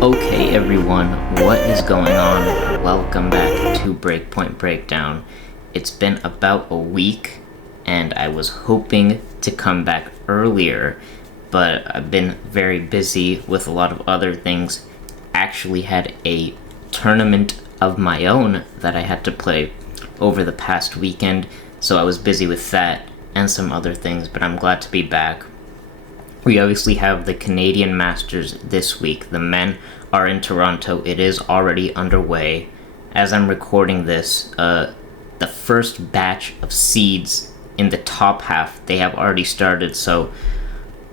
Okay everyone, what is going on? Welcome back to Breakpoint Breakdown. It's been about a week and I was hoping to come back earlier, but I've been very busy with a lot of other things. Actually had a tournament of my own that I had to play over the past weekend, so I was busy with that and some other things, but I'm glad to be back. We obviously have the Canadian Masters this week. The men are in Toronto. It is already underway. As I'm recording this, the first batch of seeds in the top half, they have already started, so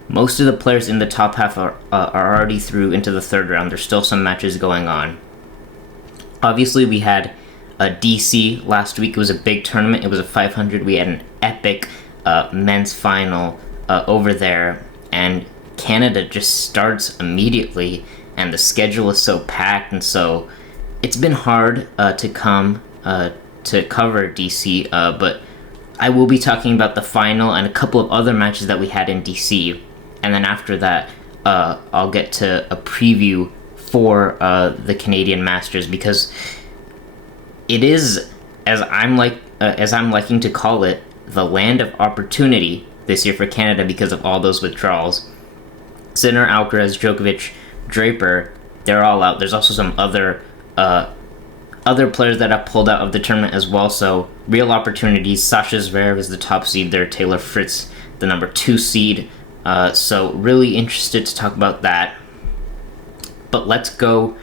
most of the players in the top half are already through into the third round. There's still some matches going on. Obviously, we had a DC last week. It was a big tournament. It was a 500. We had an epic men's final over there. And Canada just starts immediately, and the schedule is so packed, and so it's been hard to come to cover DC, but I will be talking about the final and a couple of other matches that we had in DC, and then after that I'll get to a preview for the Canadian Masters, because it is, as I'm liking to call it, the land of opportunity this year for Canada because of all those withdrawals. Sinner, Alcaraz, Djokovic, Draper, they're all out. There's also some other players that have pulled out of the tournament as well, so real opportunities. Sasha Zverev is the top seed there, Taylor Fritz the number 2 seed, so really interested to talk about that. But let's go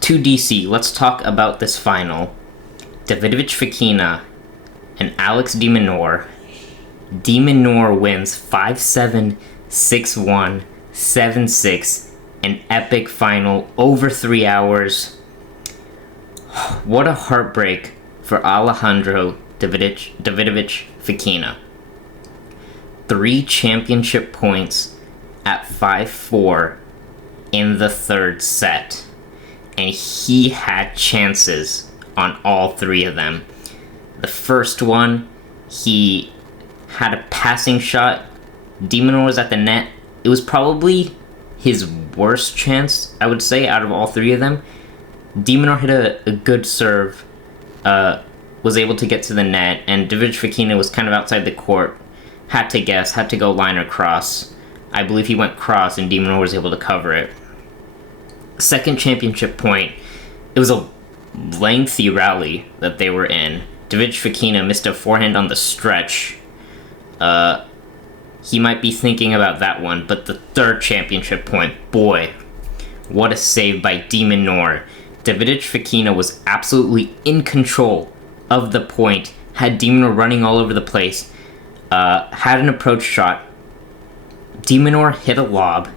to DC. Let's talk about this final. Davidovich Fokina and Alex de Minaur. De Minaur wins 5-7, 6-1, 7-6, an epic final over 3 hours. What a heartbreak for Alejandro Davidovich Fokina. 3 championship points at 5-4 in the third set, and he had chances on all 3 of them. The first one, he had a passing shot. De Minaur was at the net. It was probably his worst chance, I would say, out of all 3 of them. De Minaur hit a good serve, was able to get to the net, and Davidovich Fokina was kind of outside the court. Had to go line or cross. I believe he went cross, and De Minaur was able to cover it. Second championship point, it was a lengthy rally that they were in. Davidovich Fokina missed a forehand on the stretch. He might be thinking about that one, but the third championship point, boy, what a save by De Minaur. Davidovich Fokina was absolutely in control of the point, had De Minaur running all over the place, had an approach shot. De Minaur hit a lob,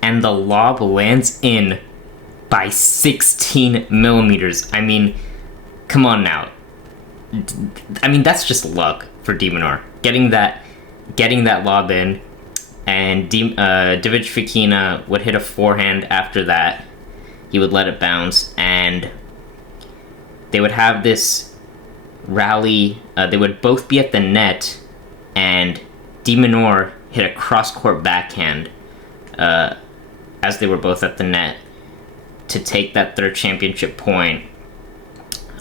and the lob lands in by 16 millimeters. I mean, come on now. I mean, that's just luck for De Minaur. Getting that lob in, and Davidovich Fokina would hit a forehand after that. He would let it bounce, and they would have this rally. They would both be at the net, and De Minaur hit a cross-court backhand as they were both at the net to take that third championship point.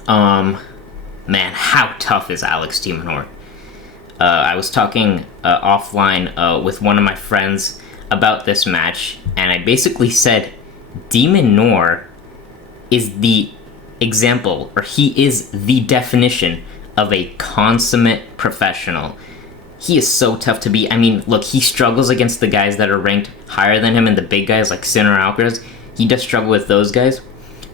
Man, how tough is Alex de Minaur? I was talking offline with one of my friends about this match, and I basically said De Minaur is the example, or he is the definition of a consummate professional. He is so tough to beat. I mean, look, he struggles against the guys that are ranked higher than him and the big guys like Sinner, Alcaraz. He does struggle with those guys,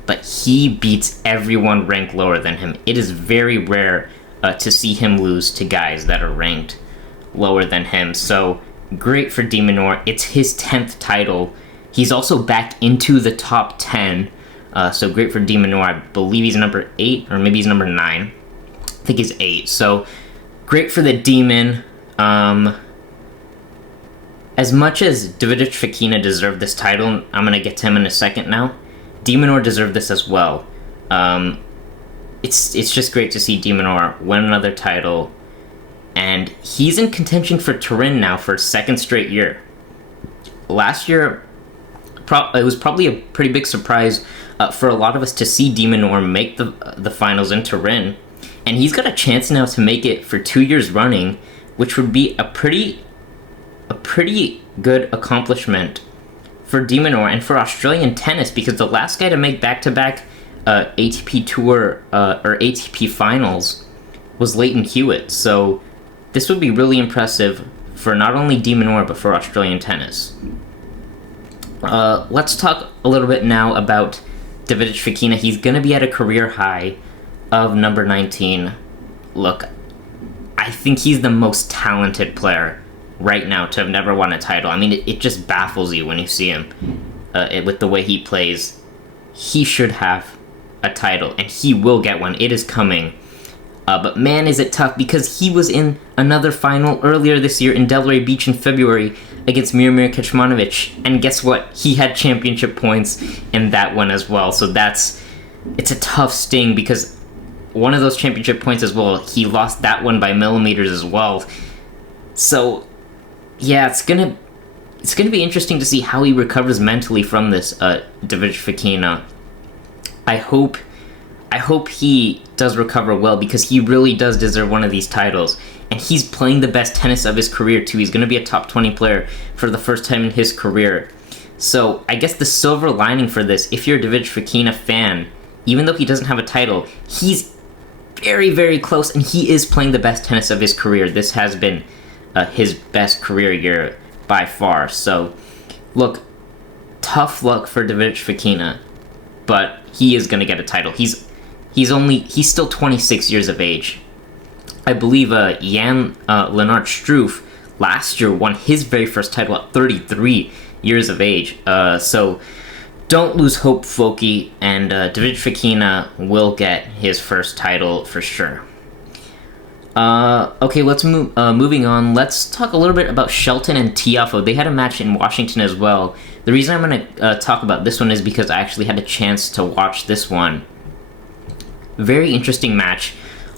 but he beats everyone ranked lower than him. It is very rare to see him lose to guys that are ranked lower than him. So great for De Minaur. It's his 10th title. He's also back into the top 10. So great for De Minaur. I believe he's number 8, or maybe he's number 9. I think he's 8. So great for the Demon. As much as Davidovich Fokina deserved this title, I'm going to get to him in a second now, De Minaur deserved this as well. It's just great to see De Minaur win another title, and he's in contention for Turin now for a second straight year. last year, it was probably a pretty big surprise for a lot of us to see de Minaur make the finals in Turin, and he's got a chance now to make it for 2 years running, which would be a pretty good accomplishment for de Minaur and for Australian tennis, because the last guy to make back-to-back ATP Tour or ATP finals was Leighton Hewitt. So this would be really impressive for not only de Minaur but for Australian tennis. Let's talk a little bit now about Davidovich Fokina. He's going to be at a career high of number 19. Look, I think he's the most talented player right now to have never won a title. I mean, it just baffles you when you see him with the way he plays. He should have a title, and he will get one. It is coming. But man, is it tough, because he was in another final earlier this year in Delray Beach in February against Miomir Kecmanovic, and guess what? He had championship points in that one as well. So it's a tough sting, because one of those championship points as well, he lost that one by millimeters as well. So yeah, it's gonna be interesting to see how he recovers mentally from this, Davidovich Fokina. I hope he does recover well, because he really does deserve one of these titles. And he's playing the best tennis of his career too. He's going to be a top 20 player for the first time in his career. So I guess the silver lining for this, if you're a Davidovich Fokina fan, even though he doesn't have a title, he's very, very close, and he is playing the best tennis of his career. This has been his best career year by far. So look, tough luck for Davidovich Fokina, but he is going to get a title. He's still 26 years of age. I believe Jan Lennart Struff last year won his very first title at 33 years of age. So don't lose hope, Foki, and Davidovich Fokina will get his first title for sure. Okay, let's moving on. Let's talk a little bit about Shelton and Tiafoe. They had a match in Washington as well. The reason I'm going to talk about this one is because I actually had a chance to watch this one. Very interesting match.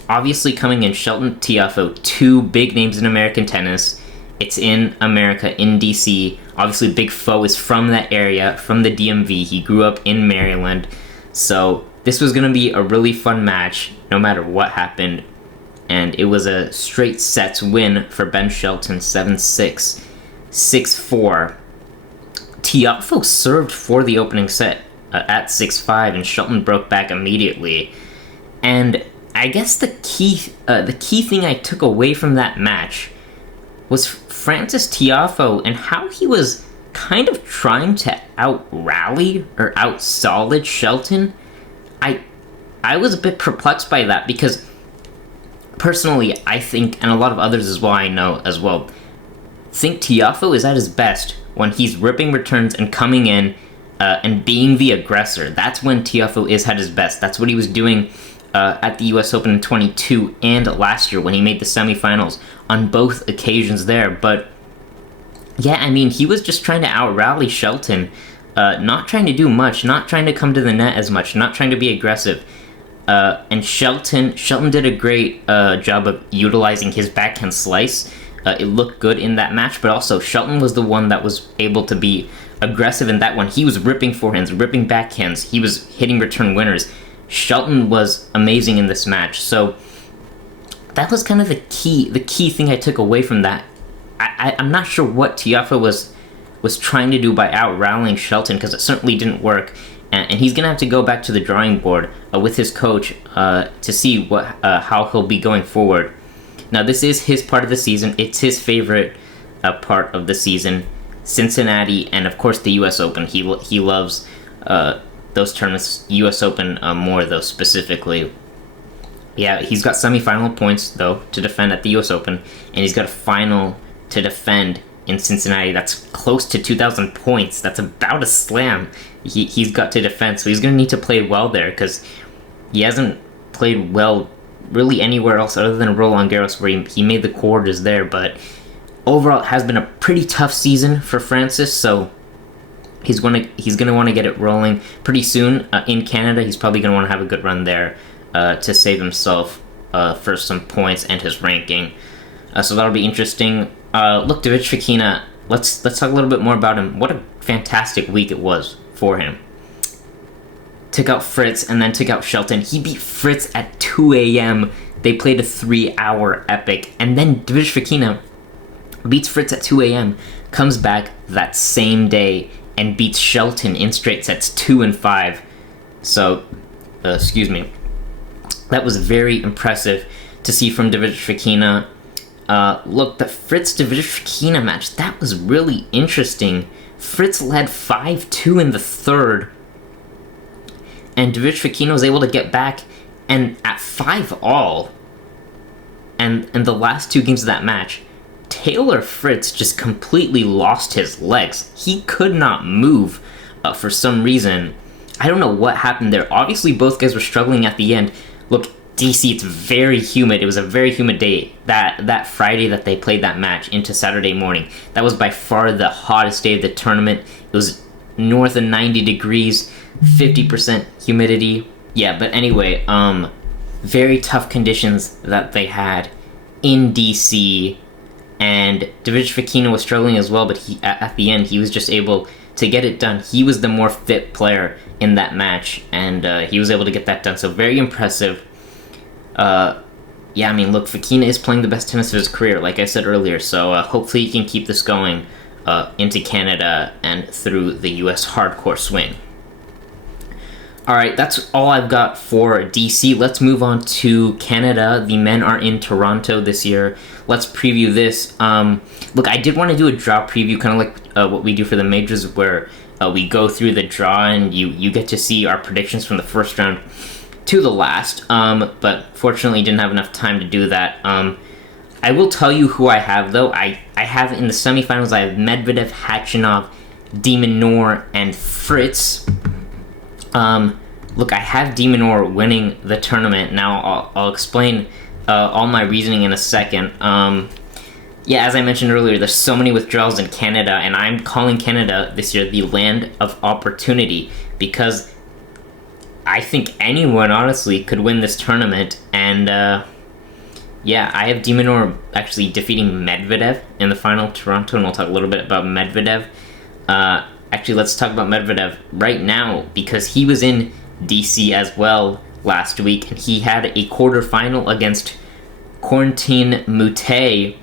Obviously coming in, Shelton, Tiafoe, two big names in American tennis. It's in America, in DC. Obviously Big Foe is from that area, from the DMV. He grew up in Maryland. So this was going to be a really fun match, no matter what happened. And it was a straight sets win for Ben Shelton, 7-6, 6-4. Tiafoe served for the opening set at 6-5, and Shelton broke back immediately. And I guess the key thing I took away from that match was Frances Tiafoe and how he was kind of trying to out-rally or out-solid Shelton. I was a bit perplexed by that, because personally, I think, and a lot of others as well I know as well, think Tiafoe is at his best when he's ripping returns and coming in and being the aggressor. That's when Tiafoe is at his best. That's what he was doing at the US Open in 22 and last year when he made the semifinals on both occasions there. But yeah, I mean, he was just trying to out-rally Shelton, not trying to do much, not trying to come to the net as much, not trying to be aggressive. And Shelton did a great job of utilizing his backhand slice. It looked good in that match, but also Shelton was the one that was able to be aggressive in that one. He was ripping forehands, ripping backhands. He was hitting return winners. Shelton was amazing in this match. So that was kind of the key thing I took away from that. I'm not sure what Tiafoe was trying to do by out-rallying Shelton, because it certainly didn't work. And he's going to have to go back to the drawing board with his coach to see how he'll be going forward. Now, this is his part of the season. It's his favorite part of the season. Cincinnati and, of course, the US Open. He loves those tournaments, US Open more, though, specifically. Yeah, he's got semifinal points, though, to defend at the US Open. And he's got a final to defend in Cincinnati. That's close to 2,000 points. That's about a slam he's got to defend. So he's going to need to play well there, because he hasn't played well really anywhere else other than Roland Garros, where he made the quarters there. But overall, it has been a pretty tough season for Francis, so he's going to want to get it rolling pretty soon. In Canada, he's probably going to want to have a good run there to save himself for some points and his ranking. So that'll be interesting. Look, Davidovich Fokina, let's talk a little bit more about him. What a fantastic week it was for him. Took out Fritz and then took out Shelton. He beat Fritz at 2 a.m. They played a 3-hour epic. And then Davidovich Fokina beats Fritz at 2 a.m., comes back that same day, and beats Shelton in straight sets 2 and 5. So, excuse me. That was very impressive to see from Davidovich Fokina. Look, the Fritz-Davidovich Fokina match, that was really interesting. Fritz led 5-2 in the third, and Davidovich Fokina was able to get back and at 5-all. And in the last two games of that match, Taylor Fritz just completely lost his legs. He could not move for some reason. I don't know what happened there. Obviously, both guys were struggling at the end. Look, DC, it's very humid. It was a very humid day. That Friday that they played that match into Saturday morning, that was by far the hottest day of the tournament. It was north of 90 degrees, 50% humidity. Yeah, but anyway, very tough conditions that they had in DC, and Davidovich Fokina was struggling as well, but at the end, he was just able to get it done. He was the more fit player in that match, and he was able to get that done, so very impressive. Yeah, I mean, look, Fokina is playing the best tennis of his career, like I said earlier, so hopefully he can keep this going into Canada and through the US hardcore swing. Alright, that's all I've got for DC. Let's move on to Canada. The men are in Toronto this year. Let's preview this. Look, I did want to do a draw preview, kind of like what we do for the majors, where we go through the draw and you get to see our predictions from the first round to the last, but fortunately didn't have enough time to do that. I will tell you who I have, though. I have in the semifinals, I have Medvedev, Khachanov, Minaur, and Fritz. Look, I have Minaur winning the tournament. Now, I'll explain all my reasoning in a second. Yeah, as I mentioned earlier, there's so many withdrawals in Canada, and I'm calling Canada this year the land of opportunity, because I think anyone, honestly, could win this tournament. And, yeah, I have Minaur actually defeating Medvedev in the final Toronto, and we'll talk a little bit about Medvedev. Actually, let's talk about Medvedev right now, because he was in DC as well last week, and he had a quarterfinal against Corentin Moutet,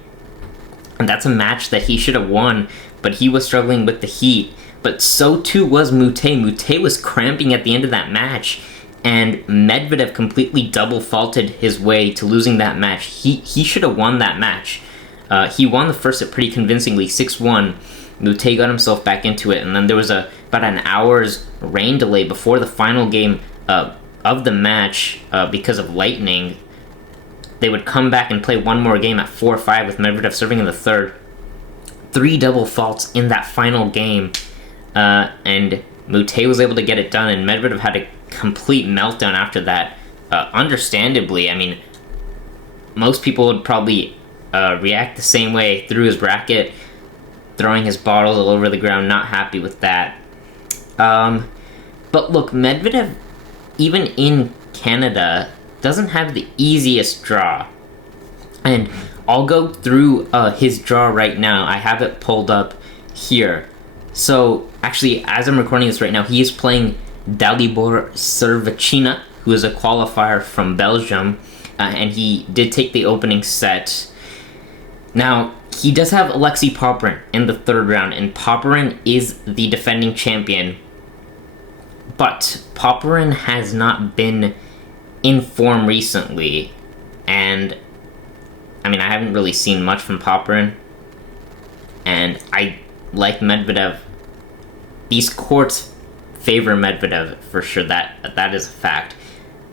and that's a match that he should have won, but he was struggling with the heat. But so too was Moutet. Moutet was cramping at the end of that match, and Medvedev completely double faulted his way to losing that match. He should have won that match. He won the first set pretty convincingly, 6-1. Moutet got himself back into it, and then there was about an hour's rain delay before the final game of the match because of lightning. They would come back and play one more game at 4-5 with Medvedev serving in the third. 3 double faults in that final game, and Moutet was able to get it done, and Medvedev had a complete meltdown after that. Understandably, I mean, most people would probably react the same way, threw his racket, throwing his bottles all over the ground, not happy with that. But look, Medvedev, even in Canada, doesn't have the easiest draw. And I'll go through his draw right now. I have it pulled up here. So, actually, as I'm recording this right now, he is playing Dalibor Servicina, who is a qualifier from Belgium, and he did take the opening set. Now, he does have Alexei Popyrin in the third round, and Popyrin is the defending champion. But Popyrin has not been in form recently, and I mean, I haven't really seen much from Popyrin, and I like Medvedev. These courts favor Medvedev for sure. That is a fact.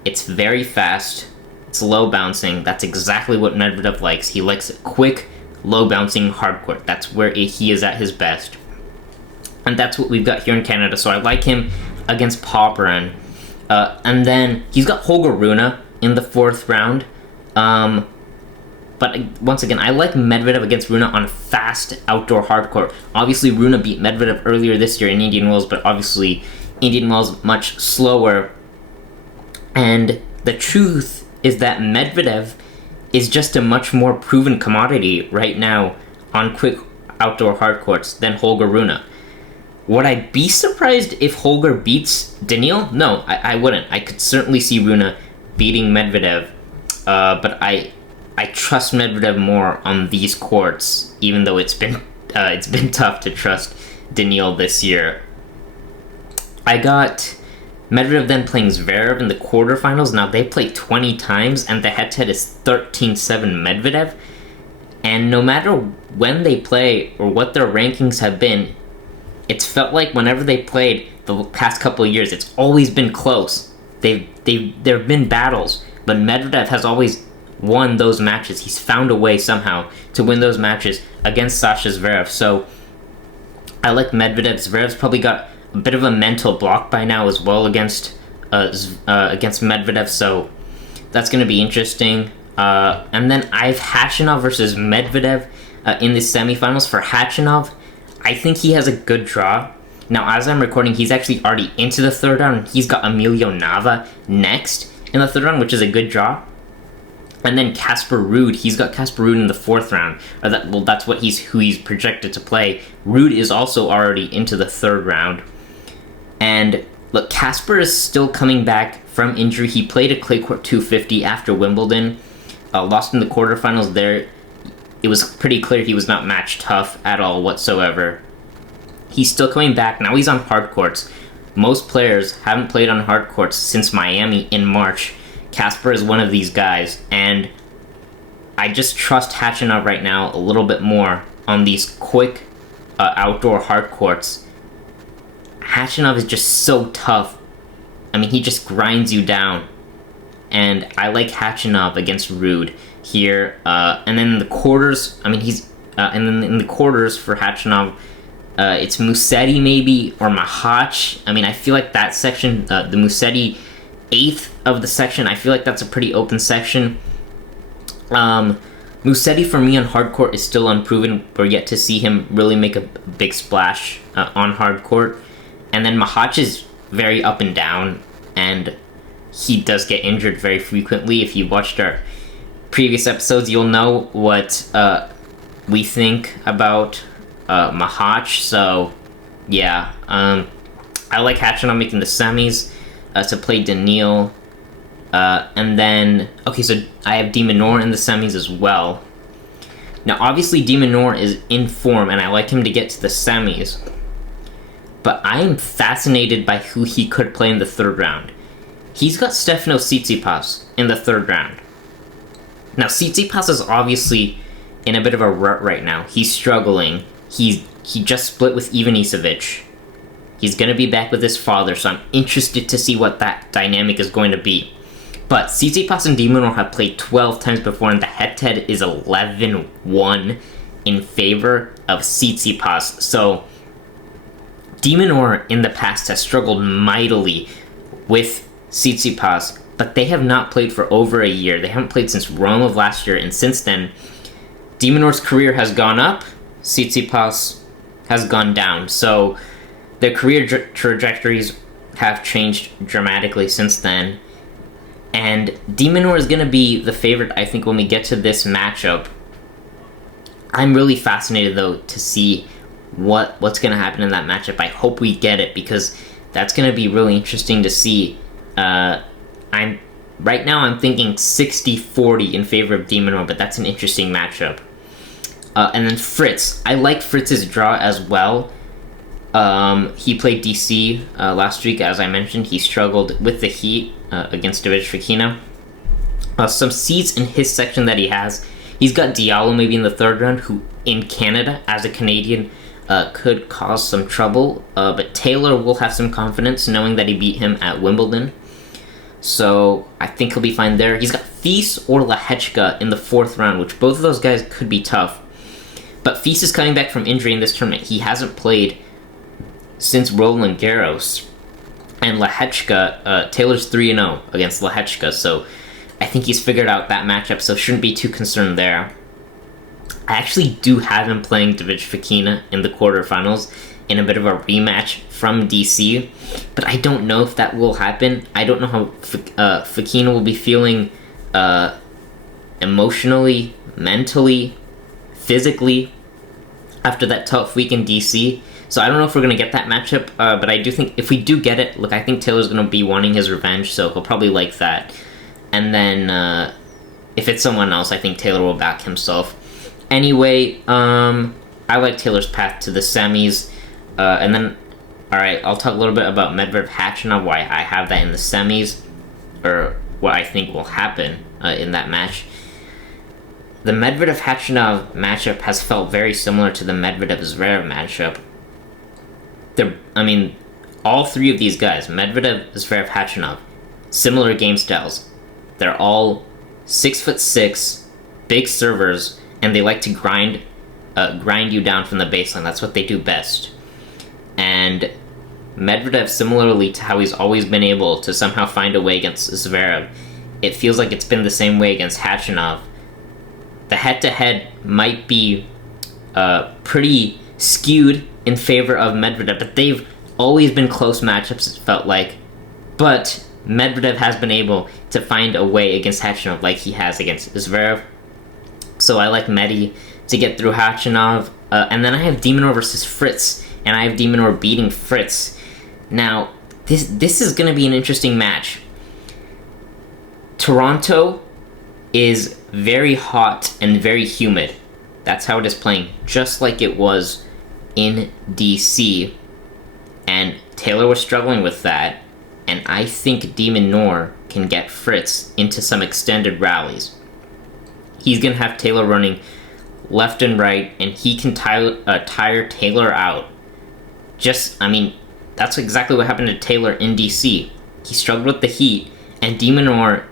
It's very fast. It's low bouncing. That's exactly what Medvedev likes. He likes it quick, low bouncing, hard court. That's where he is at his best, and that's what we've got here in Canada. So I like him against Popyrin. And then he's got Holger Rune in the fourth round. But once again, I like Medvedev against Rune on fast outdoor hardcourt. Obviously, Rune beat Medvedev earlier this year in Indian Wells, but obviously Indian Wells much slower. And the truth is that Medvedev is just a much more proven commodity right now on quick outdoor hard courts than Holger Rune. Would I be surprised if Holger beats Daniil? No, I wouldn't. I could certainly see Rune beating Medvedev, but I trust Medvedev more on these courts, even though it's been tough to trust Daniil this year. I got Medvedev then playing Zverev in the quarterfinals. Now, they play 20 times, and the head-to-head is 13-7 Medvedev. And no matter when they play or what their rankings have been, it's felt like whenever they played the past couple of years, it's always been close. There have been battles, but Medvedev has always won those matches. He's found a way somehow to win those matches against Sasha Zverev. So I like Medvedev. Zverev's probably got a bit of a mental block by now as well against Medvedev, so that's going to be interesting. And then I have Khachanov versus Medvedev in the semifinals. For Khachanov, I think he has a good draw. Now, as I'm recording, he's actually already into the third round. He's got Emilio Nava next in the third round, which is a good draw. And then Casper Ruud, he's got Casper Ruud in the fourth round. That's who he's projected to play. Ruud is also already into the third round. And look, Casper is still coming back from injury. He played a clay court 250 after Wimbledon, lost in the quarterfinals there. It was pretty clear he was not match tough at all whatsoever. He's still coming back. Now he's on hard courts. Most players haven't played on hard courts since Miami in March. Casper is one of these guys, and I just trust Khachanov right now a little bit more on these quick outdoor hard courts. Khachanov is just so tough. I mean, he just grinds you down. And I like Khachanov against Ruud here. And then in the quarters, and then in the quarters for Khachanov, it's Musetti maybe, or Mahac. I mean, I feel like that section, the Musetti 8th of the section, I feel like that's a pretty open section. Musetti for me on hard court is still unproven. We're yet to see him really make a big splash on hard court. And then Mahac is very up and down, and he does get injured very frequently. If you watched our previous episodes, you'll know what we think about Mahac. So, yeah, I like Khachanov making the semis to play Daniil. And then, okay, so I have de Minaur in the semis as well. Now, obviously, de Minaur is in form, and I like him to get to the semis. But I am fascinated by who he could play in the third round. He's got Stefano Tsitsipas in the third round. Now, Tsitsipas is obviously in a bit of a rut right now. He's struggling. He just split with Ivan Isavic. He's going to be back with his father, so I'm interested to see what that dynamic is going to be. But Tsitsipas and de Minaur have played 12 times before, and the head-to-head is 11-1 in favor of Tsitsipas. So de Minaur in the past has struggled mightily with Tsitsipas, but they have not played for over a year. They haven't played since Rome of last year, and since then, de Minaur's career has gone up, Tsitsipas has gone down. So their career trajectories have changed dramatically since then. And de Minaur is going to be the favorite, I think, when we get to this matchup. I'm really fascinated, though, to see what's going to happen in that matchup. I hope we get it, because that's going to be really interesting to see. Right now I'm thinking 60-40 in favor of de Minaur, but that's an interesting matchup. And then Fritz. I like Fritz's draw as well. He played DC last week, as I mentioned. He struggled with the heat against Davidovich Fokina. Some seeds in his section that he has. He's got Diallo maybe in the third round, who in Canada, as a Canadian, could cause some trouble. But Taylor will have some confidence knowing that he beat him at Wimbledon. So I think he'll be fine there. He's got Fils or Lehechka in the fourth round, which both of those guys could be tough. But Fils is coming back from injury in this tournament. He hasn't played since Roland Garros. And Lehechka, Taylor's 3-0 against Lehechka, so I think he's figured out that matchup, so shouldn't be too concerned there. I actually do have him playing Davidovich Fokina in the quarterfinals in a bit of a rematch from DC, but I don't know if that will happen. I don't know how Fokina will be feeling emotionally, mentally, physically. after that tough week in DC. So I don't know if we're going to get that matchup, but I do think if we do get it, look, I think Taylor's going to be wanting his revenge, so he'll probably like that. And then if it's someone else, I think Taylor will back himself. Anyway, I like Taylor's path to the semis. And then, alright, I'll talk a little bit about Medvedev Khachanov, why I have that in the semis, or what I think will happen in that match. The Medvedev Khachanov matchup has felt very similar to the Medvedev Zverev matchup. All three of these guys, Medvedev, Zverev, Khachanov, similar game styles. They're all 6'6", big servers, and they like to grind you down from the baseline. That's what they do best. And Medvedev, similarly to how he's always been able to somehow find a way against Zverev, it feels like it's been the same way against Khachanov. The head-to-head might be pretty skewed in favor of Medvedev, but they've always been close matchups, it felt like. But Medvedev has been able to find a way against Khachanov like he has against Zverev. So I like Medi to get through Khachanov. And then I have de Minaur versus Fritz, and I have de Minaur beating Fritz. Now, this is going to be an interesting match. Toronto is very hot and very humid. That's how it is playing, just like it was in DC. And Taylor was struggling with that, and I think de Minaur can get Fritz into some extended rallies. He's going to have Taylor running left and right, and he can tire Taylor out. That's exactly what happened to Taylor in DC. He struggled with the heat, and de Minaur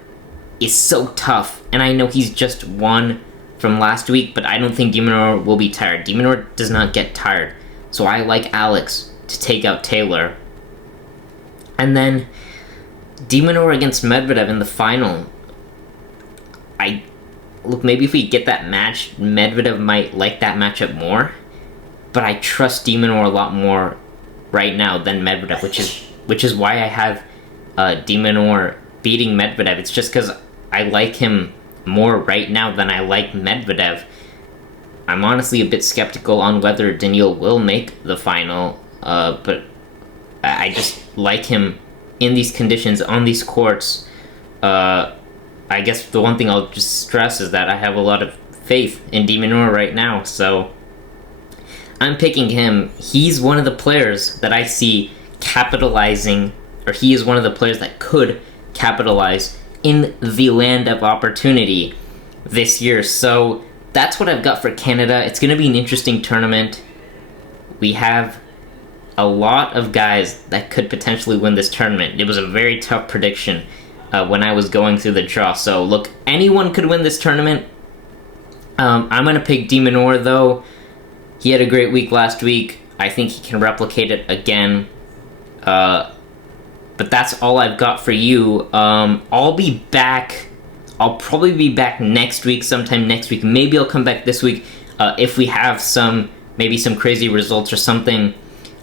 is so tough. And I know he's just won from last week, but I don't think de Minaur will be tired. De Minaur does not get tired. So I like Alex to take out Taylor. And then de Minaur against Medvedev in the final. Maybe if we get that match, Medvedev might like that matchup more. But I trust de Minaur a lot more right now than Medvedev, which is why I have de Minaur beating Medvedev. It's just because I like him more right now than I like Medvedev. I'm honestly a bit skeptical on whether Daniil will make the final, but I just like him in these conditions, on these courts. I guess the one thing I'll just stress is that I have a lot of faith in de Minaur right now, so I'm picking him. He's one of the players that I see capitalizing, or he is one of the players that could capitalize in the land of opportunity this year. So that's what I've got for Canada. It's going to be an interesting tournament. We have a lot of guys that could potentially win this tournament. It was a very tough prediction when I was going through the draw. So look, anyone could win this tournament. I'm going to pick de Minaur, though. He had a great week last week. I think he can replicate it again. But that's all I've got for you. I'll be back. I'll probably be back next week, sometime next week. Maybe I'll come back this week if we have maybe some crazy results or something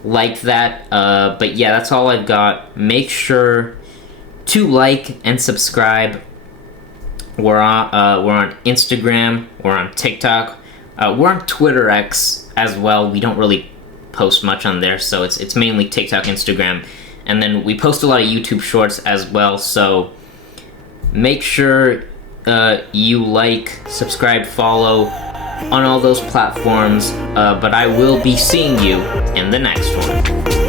like that. But yeah, that's all I've got. Make sure to like and subscribe. We're on Instagram. We're on TikTok. We're on Twitter X as well. We don't really post much on there, so it's mainly TikTok, Instagram, and then we post a lot of YouTube Shorts as well. So make sure you like, subscribe, follow on all those platforms. But I will be seeing you in the next one.